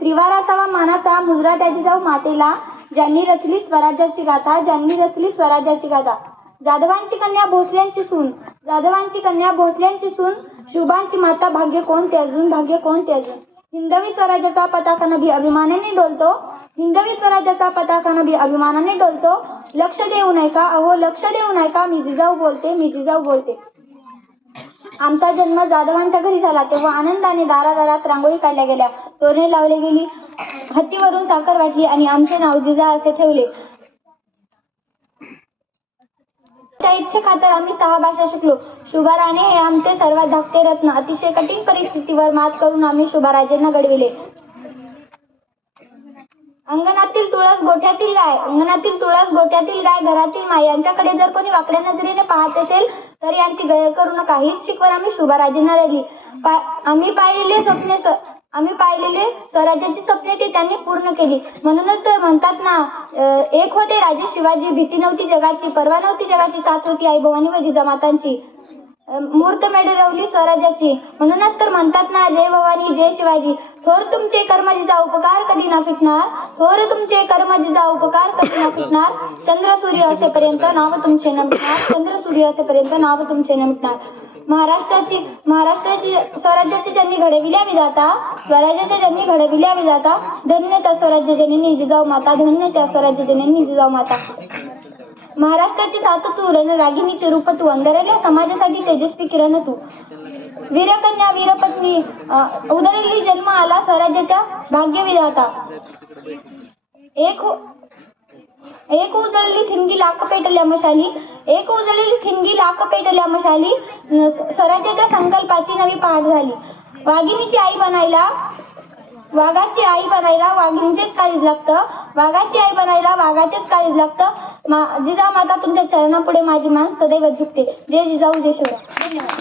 त्रिवार असावा मानाचा मुजरा त्याची जाऊ मातेला ज्यांनी रचली स्वराज्याची गाथा ज्यांनी रचली स्वराज्याची गाथा. जाधवांची कन्या भोसल्यांची सून जाधवांची कन्या भोसल्यांची सून शुभांची माता भाग्य कोणते अजून भाग्य कोणते अजून? हिंदवी स्वराज्याचा पताका नभी अभिमानाने डोलतो हिंदवी स्वराज्याचा पताका नभी अभिमानाने डोलतो लक्ष देऊ नये का अहो लक्ष देऊ नये का मी जिजाऊ बोलते मी जिजाऊ बोलते. आमचा जन्म जाधवांच्या घरी झाला तेव्हा आनंदाने दारादारात रांगोळी काढल्या गेल्या. तोरणे लावले गेली. हत्तीवरून साखर वाटली आणि आमचे नाव जिजा असे ठेवले. त्या इच्छे खातर आम्ही सहा भाषा शिकलो. शुभाराणे हे आमचे सर्वात धाकटे रत्न. अतिशय कठीण परिस्थितीवर मात करून आम्ही शुभाराजेंना घडविले. अंगणातील तुळस गोठ्यातील गाय अंगणातील तुळस गोठ्यातील गाय घरातील माय यांच्याकडे जर कोणी वाकड्या नजरेने पाहत असेल तर यांची गय करू नका. हीच शिकवण आम्ही शुभाराजेंना दिली. पा आम्ही पाहिलेले स्वप्ने आम्ही पाहिलेले स्वराज्याची स्वप्ने ती त्यांनी पूर्ण केली. म्हणूनच तर म्हणतात ना एक होते राजे शिवाजी भीती नव्हती जगाची परवा नव्हती जगाची साथ होती आई भवानी व जिजामातांची मूर्त मेडरवली स्वराज्याची. म्हणूनच तर म्हणतात ना जय भवानी जय शिवाजी. थोर तुमचे कर्मजिजा उपकार कधी ना फिटणार? थोर तुमचे कर्मजिजा उपकार कधी ना फिटणार? चंद्र सूर्य असेपर्यंत नाव तुमचे न मिटणार. चंद्र सूर्य असेपर्यंत नाव तुमचे न मिटणार. महाराष्ट्राची महाराष्ट्राची स्वराज्याची ज्यांनी घडविल्या विजाता स्वराज्याच्या ज्यांनी घडविल्या विजाता धन्य त्या स्वराज्य जननी जिजाऊ माता धन्य त्या स्वराज्य जननी जिजाऊ माता. महाराष्ट्राची सात तू रण रागिणीचे रूप तू अंधरल्या समाजासाठी तेजस्वी किरण तू. वीरकन्या वीरपत्नी अं, उदरली जन्म आला स्वराज्याच्या भाग्यविधाता एक एक उजळली ठिणगी लाख पेटल्या मशाली. एक उजळली ठिणगी लाख पेटल्या मशाली स्वराज्याच्या संकल्पाची नवी पहाट झाली. वाघिणीची आई बनायला वाघाची आई बनायला वाघिणीचेच काळीज लागतं. वाघाची आई बनायला वाघाचेच काळीज लागतं. मा जिजाऊ माता तुमच्या चरणापुढे माझी मान सदैव झुकते जय जिजाऊ जय शिवराय. धन्यवाद.